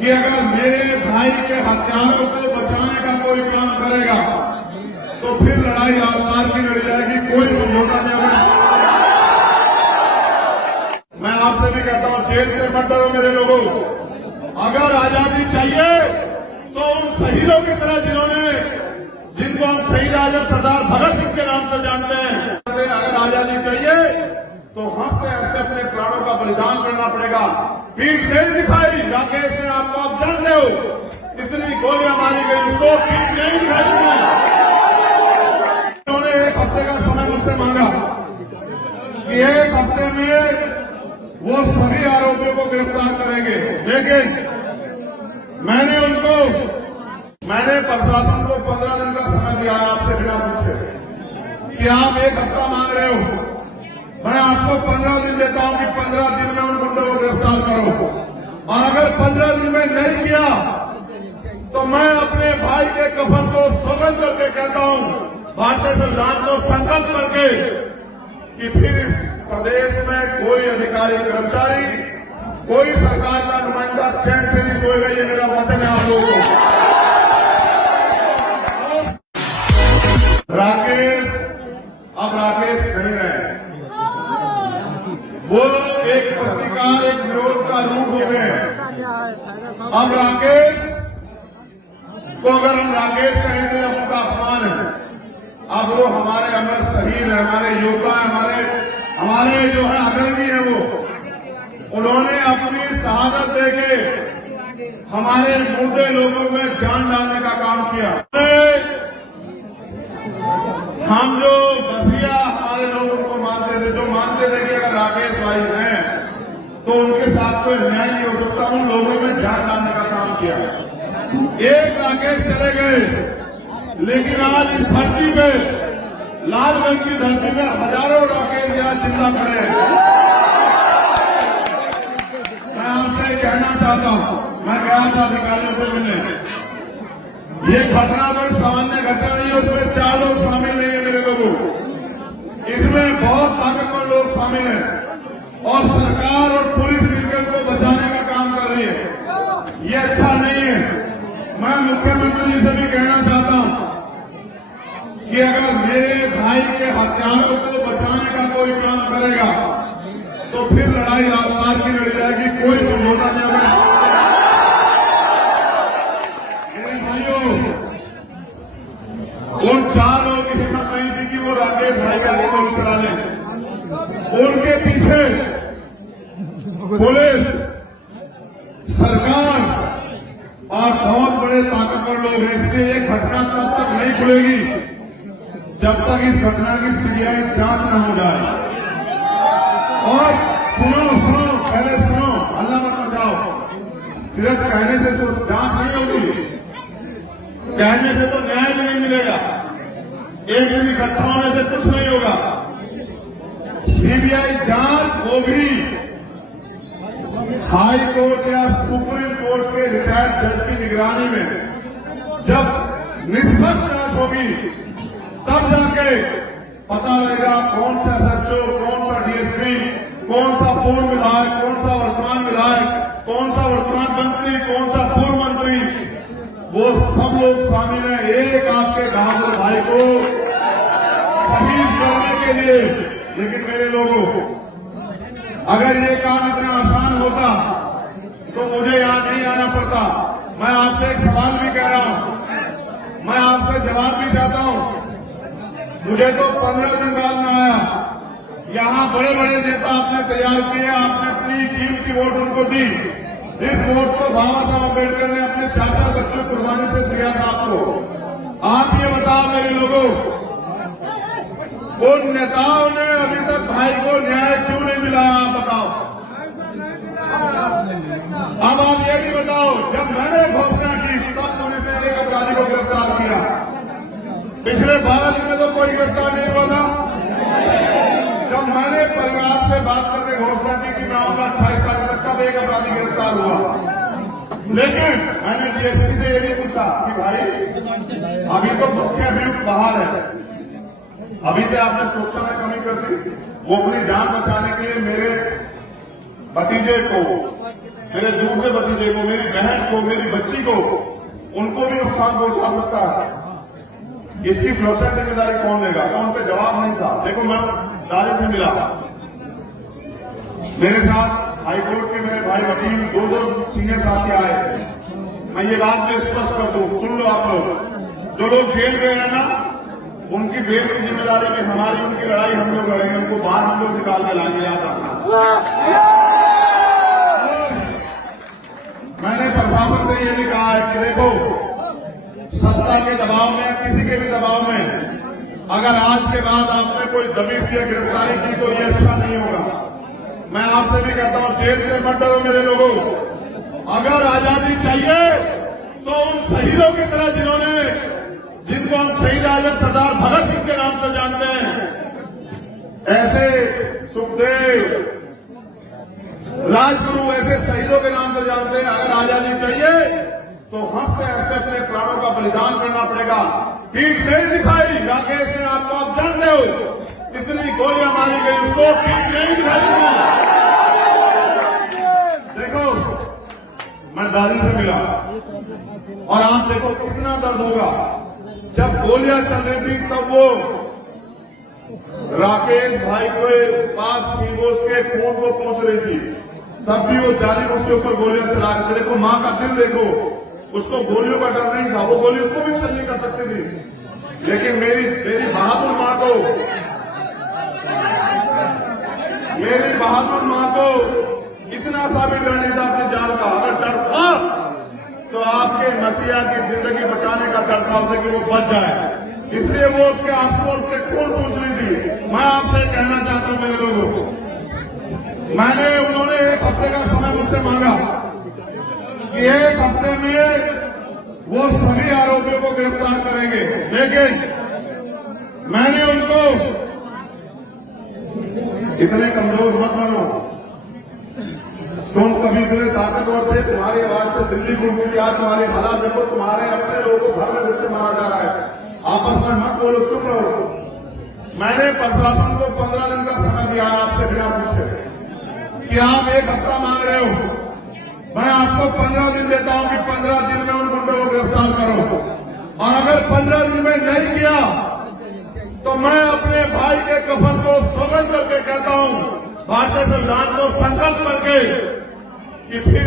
कि अगर मेरे भाई के हत्यारों को बचाने का कोई काम करेगा तो फिर लड़ाई आसपास की लड़ी जाएगी, कोई समझौता नहीं होगा। मैं आपसे भी कहता हूं, जेल से मत डरो मेरे लोगों। अगर आजादी चाहिए तो उन शहीदों की तरह जिनको हम शहीद आजम सरदार भगत सिंह के नाम से जानते हैं, अगर आजादी चाहिए तो हंसते हंसते अपने प्राणों का बलिदान करना पड़ेगा। पीठ नहीं दिखाई राकेश ने, आपको आप जानते हो कितनी गोलियां मारी गई, उसको पीठ नहीं दिखाई। उन्होंने एक हफ्ते का समय मुझसे मांगा कि एक हफ्ते में वो सभी आरोपियों को गिरफ्तार करेंगे, लेकिन मैंने प्रशासन को 15 दिन का समय दिया है आपसे बिना पूछे कि आप एक हफ्ता मांग रहे हो। मैं आपको 15 दिन देता हूं कि 15 दिन में उन गुंडों को गिरफ्तार करो, और अगर 15 दिन में नहीं किया तो मैं अपने भाई के कफन को सौगंध करके कहता हूं, भारतीय संविधान को संकल्प करके, कि फिर इस प्रदेश में कोई अधिकारी कर्मचारी, कोई सरकार का नुमाइंदा चैन से नहीं सोएगा। ये मेरा वचन है आप लोगों को। राकेश नहीं रहे, वो एक प्रतिकार, एक विरोध का रूप हो गए। अब राकेश को अगर हम राकेश कहें तो उनका अपमान है। अब वो हमारे अमर शहीद है, हमारे योद्धा, हमारे जो है अग्रणी है, वो उन्होंने अपनी शहादत देके हमारे मुर्दे लोगों में जान डालने का काम किया। हम जो बसिया हमारे लोग उनको मानते थे, जो मानते थे कि अगर राकेश भाई हैं तो उनके साथ कोई न्याय नहीं हो सकता, उन लोगों में जान डालने का काम किया। एक राकेश चले गए, लेकिन आज इस धरती पे, लालगंज की धरती में हजारों राकेश यहाँ जिंदा खड़े हैं। मैं आपसे कहना चाहता हूं, मैं गया था अधिकारियों को मिलने, ये घटना कोई सामान्य घटना नहीं है, उसमें 4 लोग शामिल नहीं है मेरे लोगों, इसमें बहुत ताकतवर लोग शामिल हैं, और सरकार और पुलिस मिलकर को बचाने का काम कर रही है। ये अच्छा नहीं है। मैं मुख्यमंत्री जी से भी कहना चाहता हूं कि अगर मेरे भाई के हत्यारों को बचाने का कोई काम करेगा तो फिर लड़ाई आसपास की लड़ी जाएगी, कोई समझौता नहीं होगा। उन 4 लोगों की हिम्मत नहीं थी कि वो राकेश भाई का गोली चला लें। उनके पीछे पुलिस, सरकार और बहुत बड़े ताकतवर लोग हैं। इसलिए एक घटना तब तक नहीं खुलेगी जब तक इस घटना की सीबीआई जांच न हो जाए। और सुनो, पहले सुनो, हल्ला मत मचाओ। सिर्फ कहने से तो जांच नहीं होगी, कहने से तो न्याय भी नहीं मिलेगा, एक दिन इकट्ठा होने से कुछ नहीं होगा। सीबीआई जांच वो भी हाई कोर्ट या सुप्रीम कोर्ट के रिटायर्ड जज की निगरानी में, जब निष्पक्ष जांच होगी तब जाके पता लगेगा कौन सा एसएचओ, कौन सा डीएसपी, कौन सा पूर्व विधायक, कौन सा वर्तमान विधायक, कौन सा वर्तमान मंत्री, कौन सा पूर्व मंत्री, वो सब लोग शामिल हैं एक आपके बहादुर भाई को शहीद करने के लिए। लेकिन मेरे लोगों, अगर ये काम इतना आसान होता तो मुझे यहां नहीं आना पड़ता। मैं आपसे एक सवाल भी कह रहा हूं, मैं आपसे जवाब भी चाहता हूं। मुझे तो 15 दिन बाद में आया, यहां बड़े बड़े नेता आपने तैयार किए, आपने अपनी कीमती वोट उनको दी। इस वोट को बाबा साहब अम्बेडकर ने अपने 4 बच्चों कुर्बानी से दिया था आपको। आप ये बताओ मेरे लोगों, उन नेताओं ने अभी तक भाई को न्याय क्यों नहीं दिलाया? आप बताओ। अब आप ये भी बताओ, जब मैंने घोषणा की तब पुलिस ने एक अपराधी को गिरफ्तार किया। पिछले 12 दिन में तो कोई गिरफ्तार नहीं हुआ था। जब मैंने परिवार से बात करके घोषणा की कि मैं आऊंगा 28 तारीख तक, तब एक अपराधी गिरफ्तार हुआ। लेकिन मैंने डीएसपी से ये नहीं पूछा कि भाई अभी तो मुख्य अभियुक्त बाहर है, अभी से आपने सुरक्षा में कमी कर दी। वो अपनी जान बचाने के लिए मेरे भतीजे को मेरे दूसरे भतीजे को, मेरी बहन को, मेरी बच्ची को, उनको भी नुकसान पहुंचा सकता है। इसकी सुरक्षा की जिम्मेदारी कौन लेगा? तो उनका जवाब नहीं था। देखो, मैं दादी से मिला, मेरे साथ हाईकोर्ट के मेरे भाई वकील दो सीनियर साथी आए। मैं ये बात भी स्पष्ट कर दूं, सुन लो आप लोग, जो लोग जेल गए हैं ना, उनकी बेल की जिम्मेदारी भी हमारी, उनकी लड़ाई हम लोग लड़ेंगे, उनको बाहर हम लोग निकाल के लाएंगे। याद रखना, मैंने प्रशासन से ये भी कहा है कि देखो, सत्ता के दबाव में, किसी के भी दबाव में अगर आज के बाद आपने कोई दबिश या गिरफ्तारी की तो ये अच्छा नहीं होगा। मैं आपसे भी कहता हूं, जेल से मत डरो मेरे लोगों। अगर आजादी चाहिए तो उन शहीदों की तरह जिनको हम शहीद आजम सरदार भगत सिंह के नाम से जानते हैं, ऐसे सुखदेव, राजगुरु, ऐसे शहीदों के नाम से जानते हैं। अगर आजादी चाहिए तो हंसते हंसते अपने प्राणों का बलिदान करना पड़ेगा। पीठ नहीं दिखाई राकेश ने आपको, आप जानते हो कितनी गोलियां मारी गई, उसको पीठ नहीं दिखाई। देखो, मैं दादी से मिला और आप देखो कितना दर्द होगा। जब गोलियां चल रही थी तब वो राकेश भाई के पास थी, वो उसके खून को पहुंच रही थी, तब भी वो जारी उसके ऊपर गोलियां चला रहे थे। देखो, मां का दिल देखो, उसको गोलियों का डर नहीं था, वो गोली उसको भी चल नहीं कर सकती थी। लेकिन मेरी बहादुर मां को, मेरी बहादुर मां को इतना सा भी डर नहीं था अपनी जान का। अगर डर था तो आपके मसीहा की जिंदगी बचाने का डर था उसे कि वो बच जाए, इसलिए वो उसके आंसू और उसके खून पूछ रही थी। मैं आपसे कहना चाहता हूं मेरे लोगों को, उन्होंने 1 हफ्ते का समय मुझसे मांगा कि 1 हफ्ते में वो सभी आरोपियों को गिरफ्तार करेंगे, लेकिन मैंने उनको, इतने कमजोर मत बनो, तुम कभी इतने ताकतवर थे, तुम्हारी आवाज से दिल्ली घूमती, आज तुम्हारे हालात देखो, तुम्हारे अपने लोगों को घर में घुस के मारा जा रहा है। आपस में मत बोलो, चुप रहो। मैंने प्रशासन को 15 दिन का समय दिया है आपसे बिना पूछे कि आप 1 हफ्ता मांग रहे हो, मैं आपको 15 दिन देता हूं कि 15 दिन में उन गुंडों को गिरफ्तार करो। और अगर 15 दिन में नहीं किया तो मैं अपने भाई के कफन को सौगंध करके कहता हूं, भारतीय संविधान को संकल्प करके, कि फिर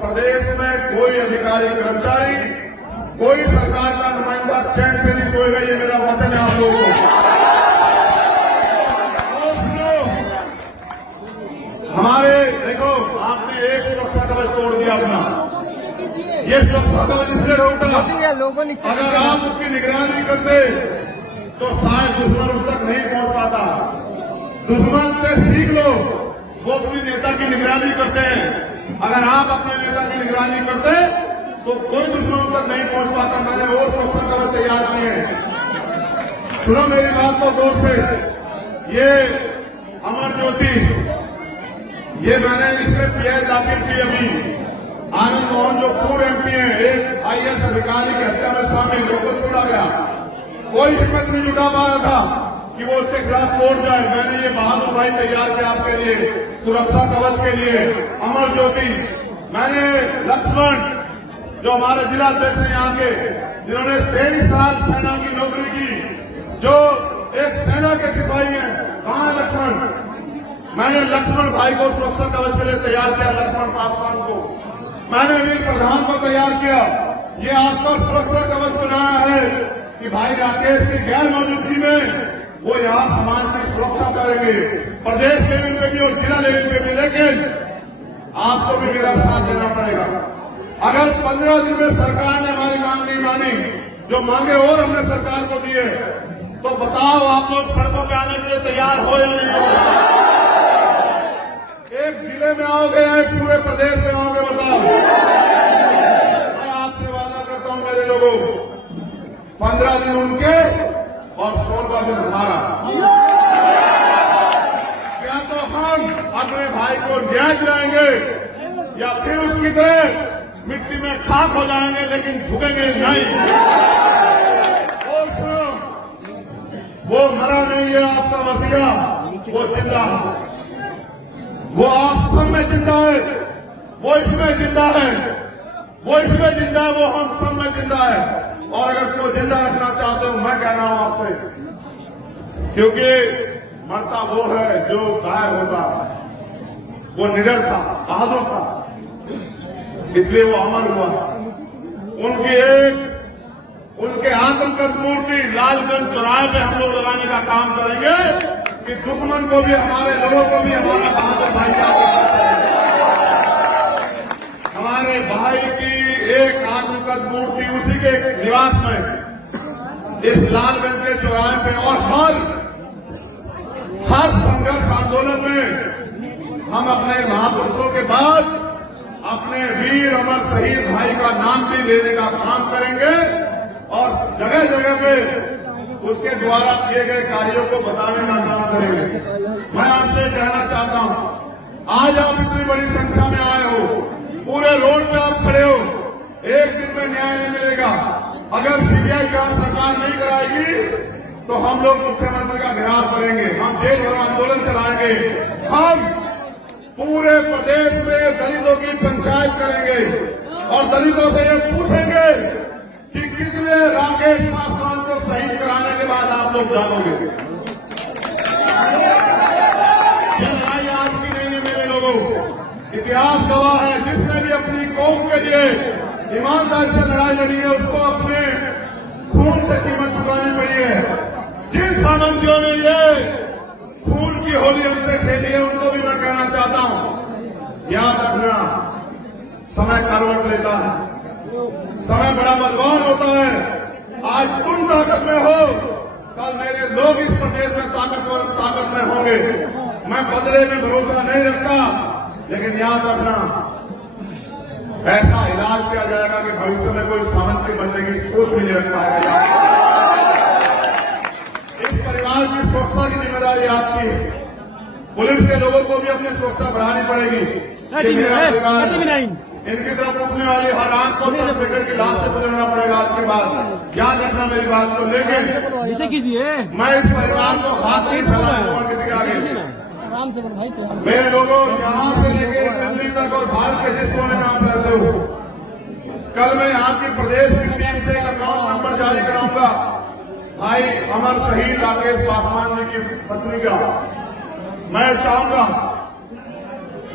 प्रदेश में कोई अधिकारी, कर्मचारी, कोई सरकार का नुमाइंदा चैन से नहीं सोएगा। ये मेरा वचन है आप लोगों को। हमारे देखो, आपने एक सुरक्षा कवच तोड़ दिया अपना, ये सुरक्षा कवच इसलिए उठा, अगर आप उसकी निगरानी करते तो शायद दुश्मन उस तक नहीं पहुंच पाता। दुश्मन से सीख लो, वो अपनी नेता की निगरानी करते हैं। अगर आप अपने नेता की निगरानी करते तो कोई दुश्मन तक नहीं पहुंच पाता। मैंने और सुरक्षा कवच तैयार किए हैं, सुनो मेरी बात को गौर से। ये अमर ज्योति, ये मैंने इसमें पीआई दाखिल की अभी। आनंद मोहन जो पूर्व एमपी है, एक आईएएस अधिकारी की हत्या में शामिल, जो को छोड़ा गया, कोई हिम्मत नहीं जुटा पा रहा था कि वो उसके खिलाफ कोर्ट जाए। मैंने ये बहादुर भाई तैयार किया आपके लिए, सुरक्षा कवच के लिए, अमर ज्योति। मैंने लक्ष्मण, जो हमारे जिला अध्यक्ष हैं यहाँ के, जिन्होंने 23 साल सेना की नौकरी की, जो एक सेना के सिपाही हैं, कहाँ है लक्ष्मण? मैंने लक्ष्मण भाई को सुरक्षा कवच के लिए तैयार किया, लक्ष्मण पासवान को। मैंने वीर प्रधान को तैयार किया। ये आपका सुरक्षा कवच बनाया है कि भाई राकेश की गैर मौजूदगी में वो यहाँ समाज की सुरक्षा करेंगे, प्रदेश लेवल पे भी और जिला लेवल पे भी। लेकिन आपको भी मेरा साथ देना पड़ेगा। अगर 15 दिन में सरकार ने हमारी मांग नहीं मानी, जो मांगे और हमने सरकार को दिए, तो बताओ आप लोग सड़कों पे आने के लिए तैयार हो या नहीं हो? एक जिले में आओगे या पूरे प्रदेश में आओगे? बताओ। मैं आपसे वादा करता हूं मेरे लोगों, 15 दिन उनके और 16वां दिन हमारा। क्या तो हम अपने भाई को न्याय दिलाएंगे या फिर उसकी तरह मिट्टी में खाक हो जाएंगे, लेकिन झुकेंगे नहीं। और सुनो, वो मरा नहीं है आपका मसीहा, वो जिंदा, वो आप सब में जिंदा है। वो इसमें जिंदा है, वो इसमें जिंदा है, वो हम सब में जिंदा है। और अगर उसको जिंदा रखना चाहते हो, मैं कह रहा हूं आपसे, क्योंकि मरता वो है जो गायब होता है। वो निडर था, बहादुर था, इसलिए वो अमर हुआ। उनके आत्मगत मूर्ति लालगंज चौराहे पे हम लोग लगाने का काम करेंगे कि दुश्मन को भी, हमारे लोगों को भी हमारा बहादुर भाई हमारे भाई की एक आत्मगत मूर्ति उसी के निवास में, इस लालगंज के चौराहे पे, और हर संघर्ष आंदोलन में हम अपने महापुरुषों के बाद अपने वीर अमर शहीद भाई का नाम भी लेने का काम करेंगे और जगह जगह पे उसके द्वारा किए गए कार्यों को बताने का काम करेंगे। मैं आपसे कहना चाहता हूं, आज आप इतनी बड़ी संख्या में आए हो, पूरे रोड पे आप खड़े हो, एक दिन में न्याय नहीं मिलेगा। अगर सीबीआई जांच सरकार नहीं कराएगी तो हम लोग मुख्यमंत्री का घेराव करेंगे, हम देश भर आंदोलन चलाएंगे, हम पूरे प्रदेश में दलितों की पंचायत करेंगे और दलितों से ये पूछेंगे कि कितने राकेश पासवान को शहीद कराने के बाद आप लोग जानोगे। ये लड़ाई आज की नहीं है मेरे लोगों, इतिहास गवाह है। जिसने भी अपनी कौम के लिए ईमानदारी से लड़ाई लड़ी है, उसको अपने खून से कीमत चुकानी पड़ी है। जिन सामंतियों ने ये खून की होली हमसे खेली है, उनको भी मैं कहना चाहता हूं, याद रखना, समय करवट लेता है, समय बड़ा बलवान होता है। आज तुम ताकत में हो, कल मेरे लोग इस प्रदेश में ताकत में होंगे। मैं बदले में भरोसा नहीं रखता, लेकिन याद रखना, ऐसा इलाज किया जाएगा कि भविष्य में कोई सामंती बनने की सोच भी नहीं रख पाएगा। इस परिवार की सुरक्षा की जिम्मेदारी आपकी है। पुलिस के लोगों को भी अपनी सुरक्षा बढ़ानी पड़ेगी। मेरा परिवार, इनकी तरफ उठने वाली हर आंख को सेक्रेटरी की लाश से गुजरना पड़ेगा आज के बाद। याद रखना मेरी बात को। लेकिन कीजिए, मैं इस परिवार को हाथ नहीं फैलाऊंगा किसी के आगे। मेरे लोगों, यहाँ से लेके दिल्ली तक और भारत के जिस कोने में आप रहते हो, कल मैं यहाँ की प्रदेश की टीम से एक अकाउंट नंबर जारी कराऊंगा भाई अमर शहीद राकेश पासवान जी की पत्नी का। मैं चाहूंगा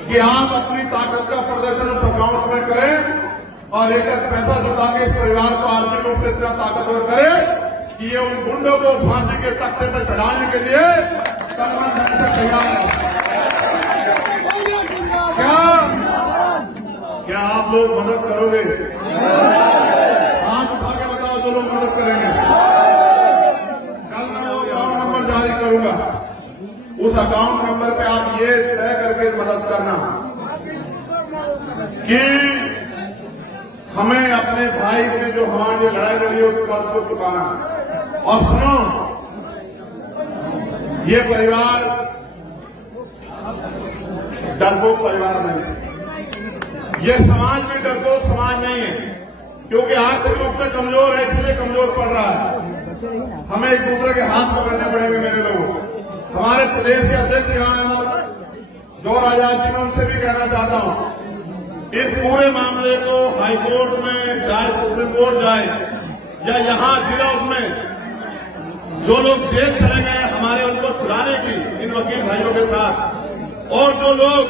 कि आप अपनी ताकत का प्रदर्शन उस अकाउंट में करें और एक पैसा जुटा के इस परिवार को आर्थिक रूप से इतना ताकतवर करें कि ये उन गुंडों को फांसी के तख्ते पर चढ़ाने के लिए तनमन धन से तैयार है। क्या आप लोग मदद करोगे? हाथ उठा के बताओ जो लोग मदद करेंगे। कल मैं वो अकाउंट नंबर जारी करूंगा, उस अकाउंट नंबर पे आप ये तय करके मदद करना कि हमें अपने भाई से जो हमारी लड़ाई लड़ी है उस कर्ज को चुकाना। और सुनो, ये परिवार डरपोक परिवार नहीं है, ये समाज भी डरपोक समाज नहीं है, क्योंकि आर्थिक रूप से कमजोर है, इसलिए कमजोर पड़ रहा है। हमें एक दूसरे के हाथ पकड़ने पड़ेंगे मेरे लोगों। हमारे प्रदेश के अध्यक्ष यहाँ हैं, गौर आजाद जी, मैं उनसे भी कहना चाहता हूं, इस पूरे मामले को हाईकोर्ट में चाहे सुप्रीम कोर्ट जाए या यहाँ जिला, उसमें जो लोग जेल चले गए हमारे, उनको छुड़ाने की इन वकील भाइयों के साथ, और जो लोग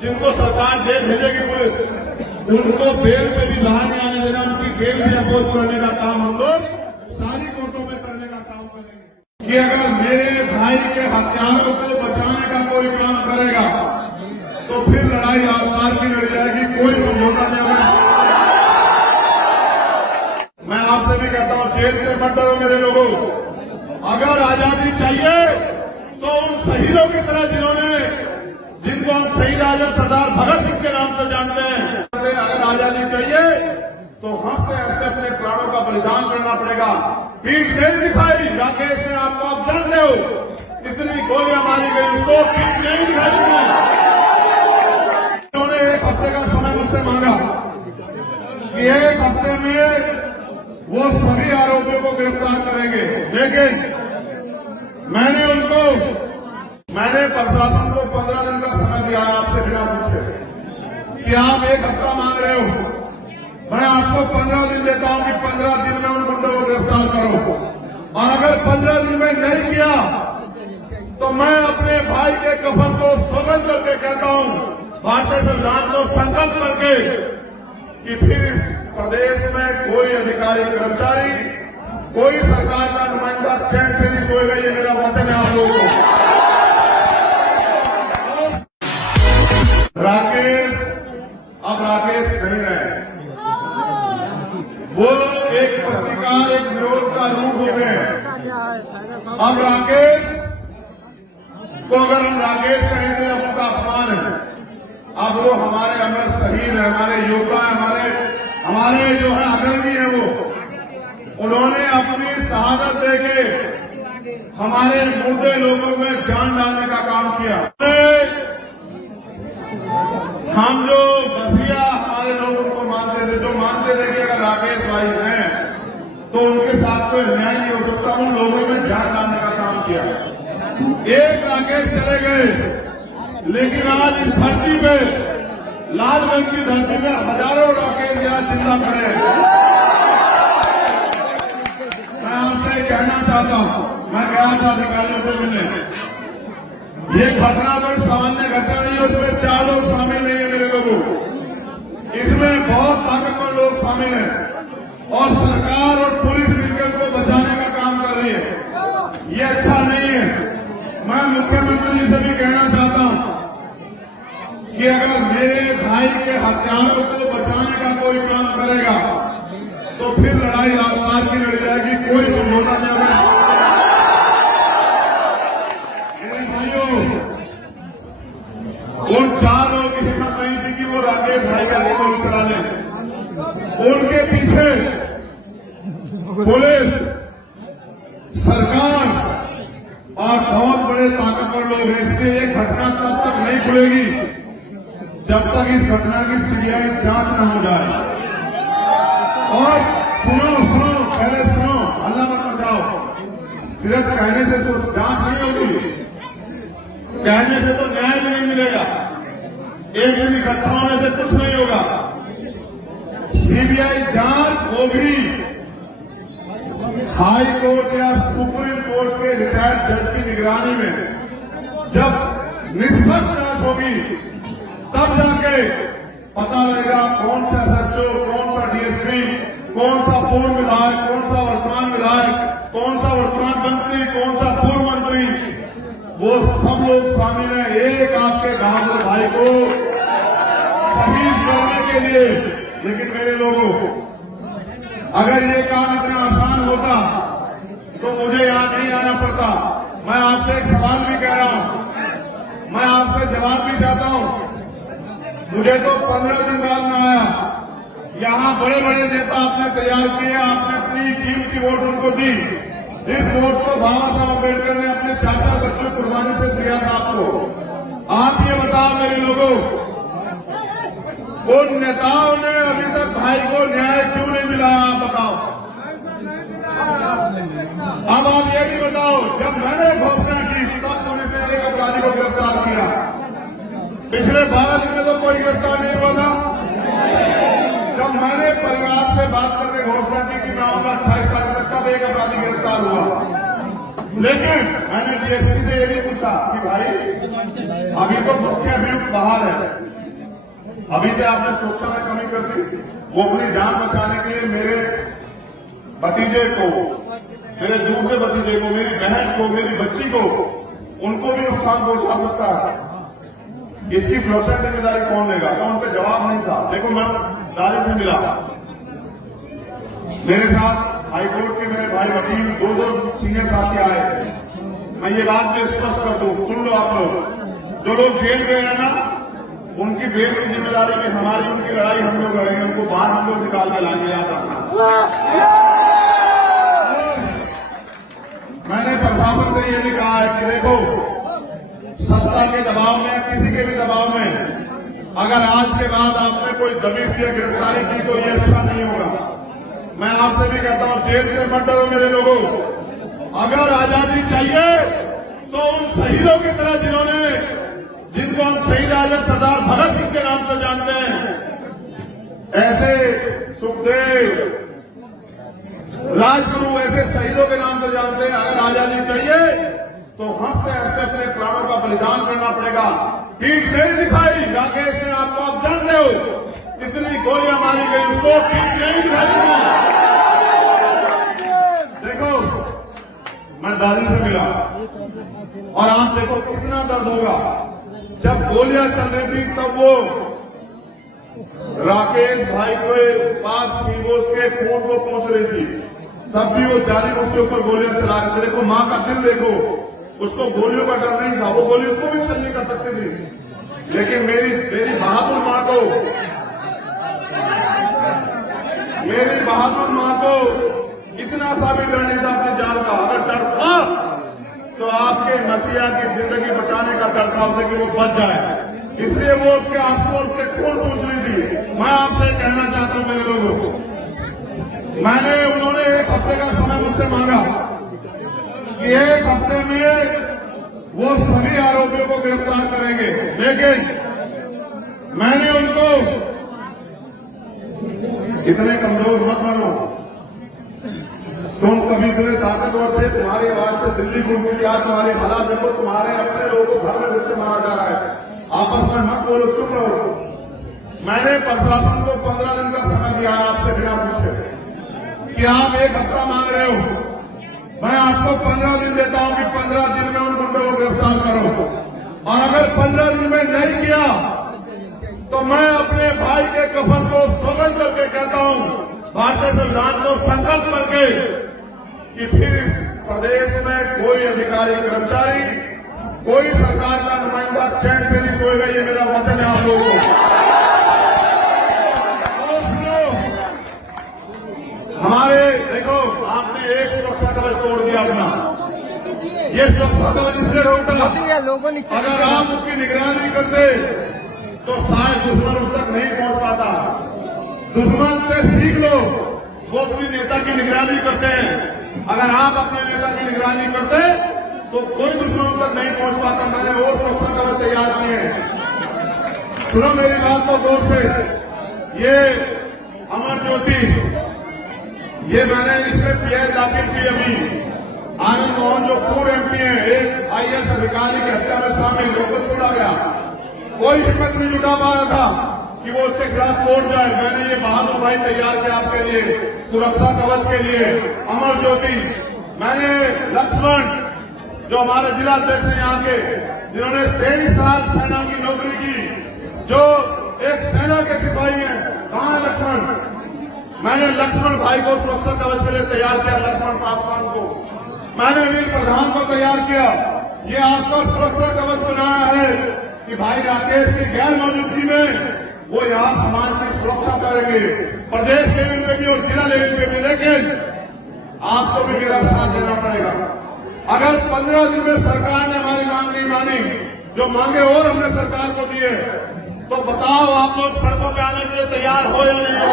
जिनको सरकार जेल भेजेगी पुलिस, उनको बेल पे भी बाहर नहीं आने देना, उनकी बेल भी अपोज करने का काम हम लोग सारी कोर्टों में करने का काम करेंगे। कि अगर मेरे भाई के हत्यारों को बचाने का कोई काम करेगा तो फिर लड़ाई आसपास की लड़ी जाएगी, कोई समझौता नहीं होगा। मैं आपसे भी कहता हूं, जेल से मत डरो मेरे लोगों। अगर आजादी चाहिए तो उन शहीदों की तरह जिनको हम शहीद आजम सरदार भगत सिंह के नाम से जानते हैं, अगर आजादी चाहिए तो हंसते हंसते अपने प्राणों का बलिदान करना पड़ेगा। पीठ नहीं दिखाई, राकेश ने आपको आप जानते हो, इतनी गोलियां मारी गई, उसको पीठ नहीं दिखाई। उन्होंने एक हफ्ते का समय मुझसे मांगा कि एक हफ्ते में वो सभी आरोपियों को गिरफ्तार करेंगे, लेकिन मैंने प्रशासन को 15 दिन का समय दिया है आपसे बिना पूछे कि आप 1 हफ्ता मांग रहे हो, मैं आपको 15 दिन देता हूं कि 15 दिन में उन गुंडों को गिरफ्तार करो। और अगर 15 दिन में नहीं किया तो मैं अपने भाई के कफन को सौगंध करके कहता हूं, भारतीय संविधान को संकल्प करके, कि फिर इस प्रदेश में कोई अधिकारी कर्मचारी, कोई सरकार का नुमाइंदा चैन से नहीं सोएगा। ये मेरा वचन है आप लोगों को। राकेश अब राकेश नहीं रहे, वो एक प्रतिकार, एक विरोध का रूप हो गए। अब राकेश को अगर हम राकेश कहें तो उनका अपमान है। अब वो हमारे अमर शहीद है, हमारे योद्धा है, हमारे जो है अग्रणी है, वो उन्होंने अपनी शहादत देके हमारे मुर्दे लोगों में जान डालने का काम किया। हम जो बसिया हमारे लोग उनको मानते थे, जो मानते थे कि अगर राकेश भाई हैं तो उनके साथ कोई न्याय नहीं हो सकता, उन लोगों में जान डालने का काम किया। एक राकेश चले गए, लेकिन आज इस धरती पे, लालगंज की धरती में हजारों राकेश यहाँ जिंदा खड़े हैं। मैं आपसे कहना चाहता हूं, मैं गया था अधिकारियों से मिलने, ये घटना कोई सामान्य घटना नहीं है, उसमें 4 लोग शामिल नहीं है मेरे लोगों, इसमें बहुत ताकतवर लोग शामिल हैं और सरकार और पुलिस मिलकर को बचाने का काम कर रही है। ये अच्छा नहीं है। मैं मुख्यमंत्री से भी कहना चाहता हूं कि अगर मेरे भाई के हत्यारों को बचाने का कोई काम करेगा तो फिर लड़ाई आसपास की लड़ी जाएगी, कोई समझौता नहीं होगा। मेरे भाइयों, उन 4 लोगों की हिम्मत नहीं थी कि वो राकेश भाई का लेकर चला लें। उनके पीछे पुलिस, सरकार और बहुत बड़े ताकतवर लोग हैं। इसलिए एक घटना तब तक नहीं खुलेगी जब तक इस घटना की सीबीआई जांच न हो जाए। और सुनो, पहले सुनो, हल्ला मत मचाओ। सिर्फ कहने से तो जांच नहीं होगी, कहने से तो न्याय भी नहीं मिलेगा, एक दिन इकट्ठा होने से कुछ नहीं होगा। सीबीआई जांच होगी, हाई कोर्ट या सुप्रीम कोर्ट के रिटायर्ड जज की निगरानी में जब निष्पक्ष जांच होगी, तब जाके पता लगेगा कौन सा एसएचओ, कौन सा डीएसपी, कौन सा पूर्व विधायक, कौन सा वर्तमान विधायक, कौन सा वर्तमान मंत्री, कौन सा पूर्व मंत्री, वो सब लोग शामिल हैं एक आपके बहादुर भाई को शहीद करने के लिए। लेकिन मेरे लोगों, अगर ये काम इतना आसान होता तो मुझे यहां नहीं आना पड़ता। मैं आपसे एक सवाल भी कह रहा हूं, मैं आपसे जवाब भी चाहता हूं। मुझे तो 15 दिन बाद में आया, यहां बड़े बड़े नेता आपने तैयार किए, आपने अपनी कीमती वोट उनको दी। इस वोट को बाबा साहब अम्बेडकर ने अपने 4 बच्चों कुर्बानी से दिया था आपको। आप ये बताओ मेरे लोगों, उन नेताओं ने अभी तक भाई को न्याय क्यों नहीं मिला? आप बताओ। अब आप ये भी बताओ, जब मैंने घोषणा की तब पुलिस ने एक अपराधी को गिरफ्तार किया। पिछले 12 दिन में तो कोई गिरफ्तार नहीं हुआ था। जब मैंने परिवार से बात करके घोषणा की कि मैं आऊंगा 28 तारीख तक, तब एक अपराधी गिरफ्तार हुआ। लेकिन मैंने डीएसपी से ये भी पूछा कि भाई अभी तो मुख्य अभियुक्त बाहर है, अभी से आपने सुरक्षा में कमी कर दी। वो अपनी जान बचाने के लिए मेरे भतीजे को, मेरे दूसरे भतीजे को, मेरी बहन को, मेरी बच्ची को, उनको भी नुकसान पहुंचा सकता है। इसकी सुरक्षा जिम्मेदारी कौन लेगा? तो उनका जवाब नहीं था। देखो, मैं दादे से मिला, मेरे साथ हाईकोर्ट के मेरे भाई वकील 2 सीनियर साथी आए। मैं ये बात भी स्पष्ट कर दूं, सुन लो आप लोग, जो लोग जेल गए हैं ना, उनकी बेल की जिम्मेदारी भी हमारी, उनकी लड़ाई हम लोग लड़ेंगे, उनको बाहर हम लोग निकाल के लाएंगे। याद रखना। मैंने प्रशासन से ये भी कहा है कि देखो, सत्ता के दबाव में, किसी के भी दबाव में अगर आज के बाद आपने कोई दबिश या गिरफ्तारी की तो ये अच्छा नहीं होगा। मैं आपसे भी कहता हूं, जेल से मत डरो मेरे लोगों। अगर आजादी चाहिए तो उन शहीदों की तरह जिन्होंने जिनको हम शहीद आजम सरदार भगत सिंह के नाम से जानते हैं, ऐसे सुखदेव, राजगुरु, ऐसे शहीदों के नाम से जानते हैं। अगर आजादी चाहिए तो हंसते हंसते अपने प्राणों का बलिदान करना पड़ेगा। पीठ नहीं दिखाई राकेश ने आपको, आप जानते हो कितनी गोलियां मारी गई, उसको पीठ नहीं दिखाई। देखो, मैं दादी से मिला और आप देखो कितना दर्द होगा। जब गोलियां चल रही थी तब वो राकेश भाई के पास थी, वो उसके खून को पहुंच रही थी, तब भी वो जारी उसके ऊपर गोलियां चला रहे थे। देखो मां का दिल देखो, उसको गोलियों का डर नहीं था, वो गोली उसको भी चल नहीं कर सकती थी। लेकिन मेरी बहादुर मां को इतना सा भी डर नहीं था अपनी जान का। अगर डर था तो आपके मसीहा की जिंदगी बचाने का डर था उसे कि वो बच जाए, इसलिए वो उसके आंसू और उसके खून पूछ रही थी। मैं आपसे कहना चाहता हूं मेरे लोगों को, उन्होंने एक हफ्ते का समय मुझसे मांगा कि एक हफ्ते में वो सभी आरोपियों को गिरफ्तार करेंगे, लेकिन मैंने उनको, इतने कमजोर मत मानो, तुम कभी इतने ताकतवर थे, तुम्हारी आवाज से दिल्ली घूमी थी, आज तुम्हारे हालात देखो, तुम्हारे अपने लोगों को घर में घुस के मारा जा रहा है। आपस में मत बोलो, चुप रहो। मैंने प्रशासन को 15 दिन का समय दिया है आपसे बिना पूछे कि आप एक हफ्ता मांग रहे हो, मैं आपको 15 दिन देता हूं कि 15 दिन में उन गुंडों को गिरफ्तार करो। और अगर 15 दिन में नहीं किया तो मैं अपने भाई के कफन को सौगंध करके कहता हूं, भारतीय संविधान को संकल्प करके, कि फिर प्रदेश में कोई अधिकारी, कर्मचारी, कोई सरकार का नुमाइंदा चैन से नहीं सोएगा। ये मेरा वचन है आप लोगों को। हमारे देखो, आपने एक सुरक्षा कवच तोड़ दिया अपना, ये सुरक्षा कवच इसलिए टूटा, अगर आप उसकी निगरानी करते तो शायद दुश्मन उस तक नहीं पहुंच पाता। दुश्मन से सीख लो, वो अपनी नेता की निगरानी करते हैं। अगर आप अपने नेता की निगरानी करते तो कोई दुश्मन तक नहीं पहुंच पाता। मैंने और सुरक्षा कवच तैयार किए हैं, सुनो मेरी बात को गौर से। ये अमर ज्योति, ये मैंने इसमें पीएच दाखिल की। अभी आनंद मोहन जो पूर्व एमपी हैं, एक आईएएस अधिकारी की हत्या में शामिल, लोगों को छोड़ा गया, कोई हिम्मत नहीं जुटा पा रहा था कि वो उसके खिलाफ कोर्ट जाए। मैंने ये बहादुर भाई तैयार किया आपके लिए, सुरक्षा कवच के लिए, अमर ज्योति। मैंने लक्ष्मण, जो हमारे जिला अध्यक्ष हैं यहाँ के, जिन्होंने 23 साल सेना की नौकरी की, जो एक सेना के सिपाही हैं, कहाँ है लक्ष्मण? मैंने लक्ष्मण भाई को सुरक्षा कवच के लिए तैयार किया, लक्ष्मण पासवान को। मैंने वीर प्रधान को तैयार किया। ये आपका सुरक्षा कवच बनाया है कि भाई राकेश की गैर मौजूदगी में वो यहाँ समाज की सुरक्षा करेंगे, प्रदेश लेवल पे भी और जिला लेवल पे भी। लेकिन आपको भी मेरा साथ देना पड़ेगा। अगर 15 दिन में सरकार ने हमारी मांग नहीं मानी, जो मांगे और हमने सरकार को दिए, तो बताओ आप लोग सड़कों पे आने के लिए तैयार हो या नहीं हो?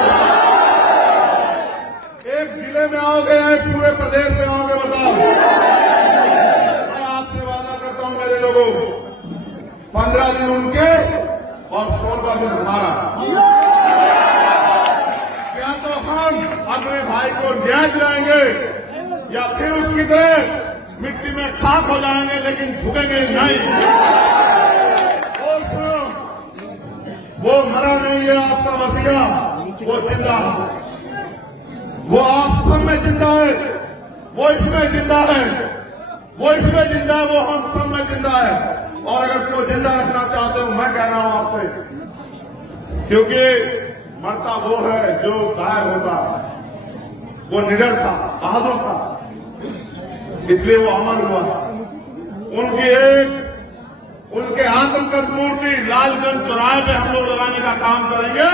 एक जिले में आओगे या एक पूरे प्रदेश में आओगे? बताओ। मैं आपसे वादा करता हूं मेरे लोगों, 15 दिन उनके और 16वां दिन हमारा। क्या तो हम अपने भाई को न्याय दिलाएंगे या फिर उसकी तरह मिट्टी में खाक हो जाएंगे, लेकिन झुकेंगे नहीं। और सुनो, वो मरा नहीं है आपका मसीहा, वो जिंदा है। वो आप सब में जिंदा है, वो इसमें जिंदा है, वो इसमें जिंदा है, वो हम सब में जिंदा है। और अगर उसको जिंदा रखना चाहते हो, मैं कह रहा हूं आपसे, क्योंकि मरता वो है जो गायब होता। वो निडर था, बहादुर था, इसलिए वो अमर हुआ। उनके आत्मगत मूर्ति लालगंज चौराहे पे हम लोग लगाने का काम करेंगे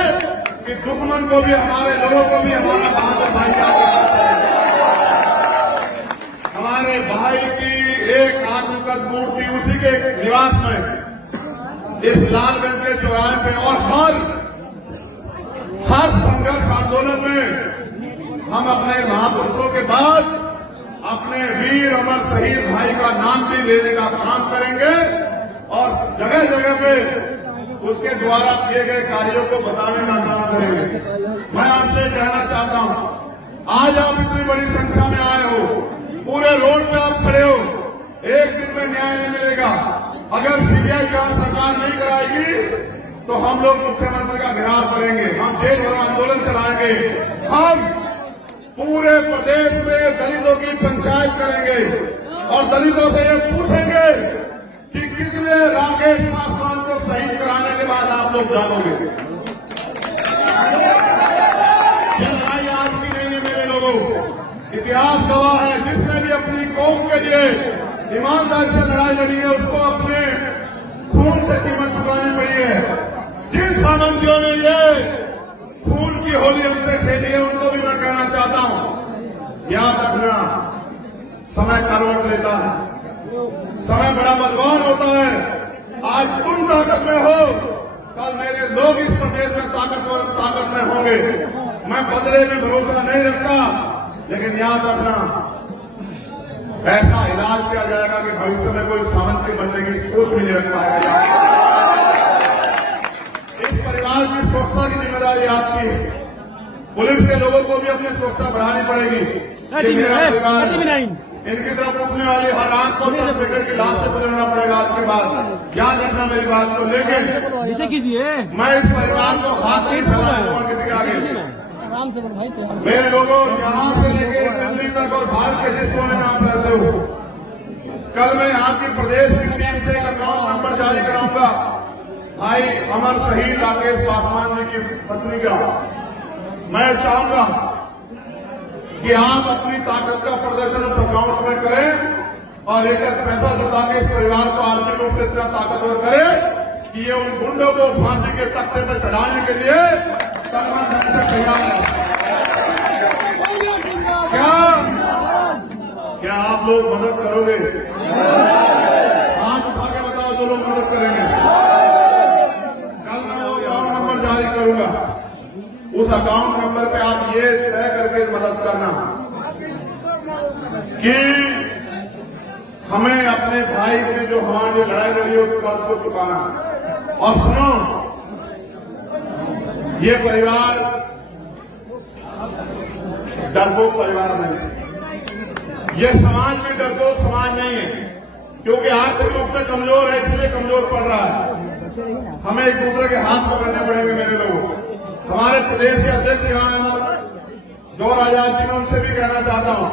कि दुश्मन को भी, हमारे लोगों को भी हमारा बहादुर भाई याद रखना चाहिए। हमारे भाई की एक आत्मगत मूर्ति उसी के निवास में, इस लालगंज के चौराहे पे, और हर संघर्ष आंदोलन में हम अपने महापुरुषों के बाद अपने वीर अमर शहीद भाई का नाम भी लेने का काम करेंगे। और जगह जगह पे उसके द्वारा किए गए कार्यों को बताने का काम करेंगे। मैं आपसे कहना चाहता हूं, आज आप इतनी बड़ी संख्या में आए हो, पूरे रोड पे आप खड़े हो, एक दिन में न्याय नहीं मिलेगा। अगर सीबीआई जांच सरकार नहीं कराएगी तो हम लोग मुख्यमंत्री का घेराव करेंगे, हम देश भर आंदोलन चलाएंगे, हम पूरे प्रदेश में दलितों की पंचायत करेंगे और दलितों से ये पूछेंगे कि कितने राकेश पासवान को शहीद कराने के बाद आप लोग जानोगे। ये लड़ाई आज की नहीं है मेरे लोगों, इतिहास गवाह है। जिसने भी अपनी कौम के लिए ईमानदारी से लड़ाई लड़ी है उसको अपने खून से कीमत चुकानी पड़ी है। जिन सामंतियों ने ये खून की होली हमसे खेली है उनको भी मैं कहना चाहता हूं, याद रखना, समय करवट लेता है, समय बड़ा बलवान होता है। आज तुम ताकत में हो, कल मेरे लोग इस प्रदेश में ताकत में होंगे। मैं बदले में भरोसा नहीं रखता, लेकिन याद रखना, ऐसा इलाज किया जाएगा कि भविष्य में कोई सामंती बनने की सोच भी नहीं रख पाएगा। इस परिवार की सुरक्षा की जिम्मेदारी आपकी है। पुलिस के लोगों को भी अपनी सुरक्षा बढ़ानी पड़ेगी। ये मेरा परिवार, इनकी तरफ उठने वाली हर आंख को सेक्रेटरी की लाश से गुजरना पड़ेगा आज के बाद। याद रखना मेरी बात को। लेकिन कीजिए, मैं इस परिवार को हाथ नहीं फैलाऊंगा किसी के आगे। मेरे लोगों, यहाँ से लेके दिल्ली तक और भारत के जिस कोने में आप रहते हो, कल मैं यहाँ की प्रदेश की टीम से एक अकाउंट नंबर जारी कराऊंगा भाई अमर शहीद राकेश पासवान जी की पत्नी का। मैं चाहूंगा कि आप अपनी ताकत का प्रदर्शन उस अकाउंट में करें और एक पैसा जुटा के इस परिवार को आर्थिक रूप से इतना ताकतवर करें कि ये उन गुंडों को फांसी के तख्ते पर चढ़ाने के लिए कर्मा धन से तैयार है। क्या आप लोग मदद करोगे? हाथ उठा के बताओ जो लोग मदद करेंगे। कल मैं वो अकाउंट नंबर जारी करूंगा, उस अकाउंट नंबर पे आप ये तय करके मदद करना कि हमें अपने भाई से जो हमारी जो लड़ाई लड़ी है उस कर्ज को चुकाना। और सुनो, ये परिवार डरपोक परिवार नहीं है, ये समाज भी डरपोक समाज नहीं है, क्योंकि आर्थिक रूप से कमजोर है इसलिए कमजोर पड़ रहा है। हमें एक दूसरे के हाथ पकड़ने पड़ेंगे मेरे लोगों। हमारे प्रदेश के अध्यक्ष यहाँ हैं जो आजाद जी, मैं उनसे भी कहना चाहता हूँ,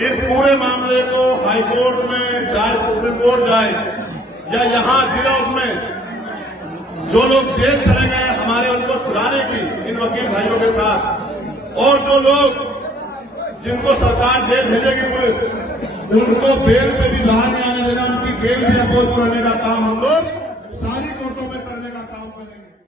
इस पूरे मामले को हाईकोर्ट में चाहे सुप्रीम कोर्ट जाए या यहाँ जिला उसमें जो लोग जेल चले गए हमारे, उनको छुड़ाने की इन वकील भाइयों के साथ, और जो लोग जिनको सरकार जेल भेजेगी पुलिस, उनको बेल पे भी बाहर नहीं आने देना, उनकी बेल भी अपोज करने का काम